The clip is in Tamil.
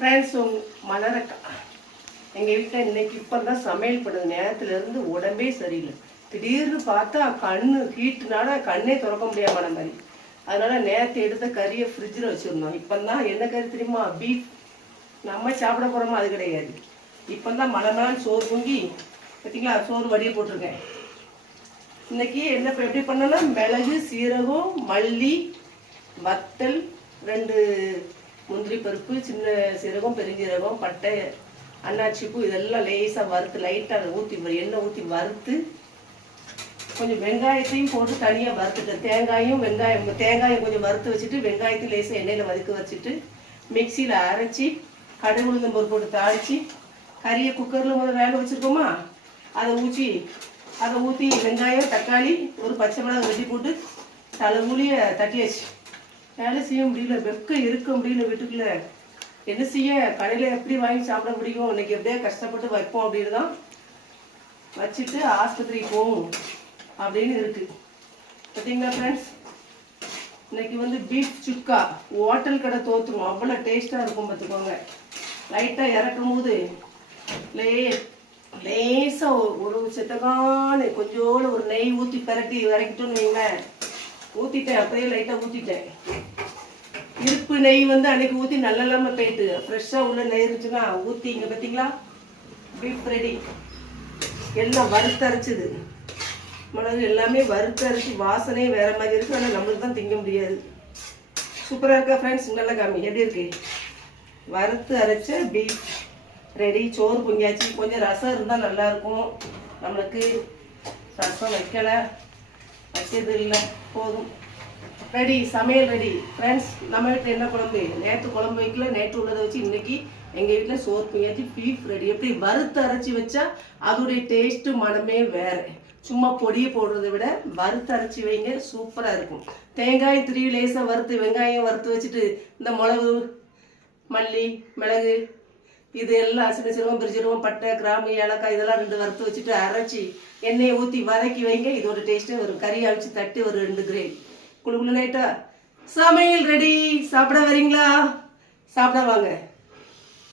ஃப்ரெண்ட்ஸ் மலரக்கா எங்கள் வீட்டில் இன்னைக்கு இப்போ தான் சமையல் பண்ணுது. நேரத்துலேருந்து உடம்பே சரியில்லை. திடீர்னு பார்த்தா கண்ணு ஹீட்டுனால கண்ணே திறக்க முடியாமல் மாதிரி. அதனால் நேரத்தை எடுத்த கறியை ஃப்ரிட்ஜில் வச்சுருந்தோம். இப்போ தான் என்ன கறி தெரியுமா? பீஃப். நம்ம சாப்பிட போகிறோமோ அது கிடையாது. இப்போ தான் மலமலான்னு சோறு பொங்கி பார்த்தீங்களா, சோறு வடியை போட்டிருக்கேன். இன்னைக்கு என்ன எப்படி பண்ணோன்னா, மிளகு, சீரகம், மல்லி, வத்தல், 2 முந்திரி பருப்பு, சின்ன சீரகம், பெருஞ்சீரகம், பட்டை, அன்னாச்சிப்பூ இதெல்லாம் லேசாக வறுத்து லைட்டாக ஊற்றி எண்ணெய் ஊற்றி வறுத்து கொஞ்சம் வெங்காயத்தையும் போட்டு தனியாக வறுத்துட்டேன். தேங்காயை கொஞ்சம் வறுத்து வச்சுட்டு வெங்காயத்தையும் லேசாக எண்ணெயில் வதக்க வச்சுட்டு மிக்சியில் அரைச்சி கடுகு உளுந்தம் பருப்பு போட்டு தாளித்து கறியை குக்கரில் முதல்ல வேக வச்சுருக்கோமா அதை ஊற்றி வெங்காயம், தக்காளி, ஒரு பச்சை மிளகாய் வெட்டி போட்டு தலைமூலிய தட்டியாச்சு. வேலை செய்ய முடியல, வெக்கம் இருக்க முடியல வீட்டுக்குள்ள. என்ன செய்ய, கடையில் எப்படி வாங்கி சாப்பிட முடியும்? இன்னைக்கு எப்படியே கஷ்டப்பட்டு வைப்போம் அப்படின்னு தான் வச்சுட்டு ஆஸ்பத்திரிக்கு போகும் அப்படின்னு இருக்கு. பார்த்தீங்களா ஃப்ரெண்ட்ஸ், இன்னைக்கு பீஃப் சுக்கா ஹோட்டல் கடை தோற்றுரும், அவ்வளோ டேஸ்ட்டாக இருக்கும். பார்த்துக்கோங்க. லைட்டாக இறக்கும் போது லேசாக ஒரு செத்தகான கொஞ்சோடு ஒரு நெய் ஊற்றி பரட்டி இறக்கிட்டோன்னு வைங்களேன். ஊற்றிட்டேன், அப்படியே லைட்டாக ஊற்றிட்டேன். இருப்பு நெய் அன்னைக்கு ஊற்றி நல்லா இல்லாமல் போயிட்டு ஃப்ரெஷ்ஷாக உள்ள நெய் இருந்துச்சுன்னா ஊற்றி இங்கே பார்த்தீங்களா பீஃப் ரெடி. எல்லாம் வறுத்தரைச்சிது, மிளகு எல்லாமே வறுத்தரைச்சி வாசனையே வேறு மாதிரி இருக்குது. ஆனால் நம்மளுக்கு தான் திங்க முடியாது. சூப்பராக இருக்கா ஃப்ரெண்ட்ஸ்? நல்லா காமி எப்படி இருக்கு? வறுத்து அரைச்ச பீஃப் ரெடி. சோறு பொங்கியாச்சு. கொஞ்சம் ரசம் இருந்தால் நல்லாயிருக்கும். நம்மளுக்கு ரசம் வைக்கலை, வைக்கிறது இல்லை, போதும். ரெடி, சமையல் ரெடி. ஃப்ரெண்ட்ஸ், நம்ம வீட்டில் என்ன குழம்பு? நேற்று குழம்பு வைக்கல, நேற்று உள்ளதை வச்சு இன்னைக்கு எங்கள் வீட்டில் சோறு பொங்கியாச்சு, பீஃப் ரெடி. எப்படி வறுத்து அரைச்சி வச்சா அதோடைய டேஸ்ட்டு மனமே வேறு. சும்மா பொடியை போடுறதை விட வறுத்து அரைச்சி வைங்க, சூப்பராக இருக்கும். தேங்காய் திருவி லேசாக வறுத்து வெங்காயம் வறுத்து வச்சுட்டு இந்த மிளகு, மல்லி, மிளகு இது எல்லாம் சின்ன சீரகம், பெருசீரகம், பட்டை, கிராம்பு, ஏலக்காய் இதெல்லாம் 2 வறுத்து வச்சுட்டு அரைச்சி எண்ணெயை ஊற்றி வதக்கி வைங்க. இதோட டேஸ்ட்டு வரும். கறி அவிச்சு தட்டி ஒரு 2 கிரேவி குழுக்குள்ள லைட்டா சமையல் ரெடி. சாப்பிட வரீங்களா? சாப்பிட வாங்க.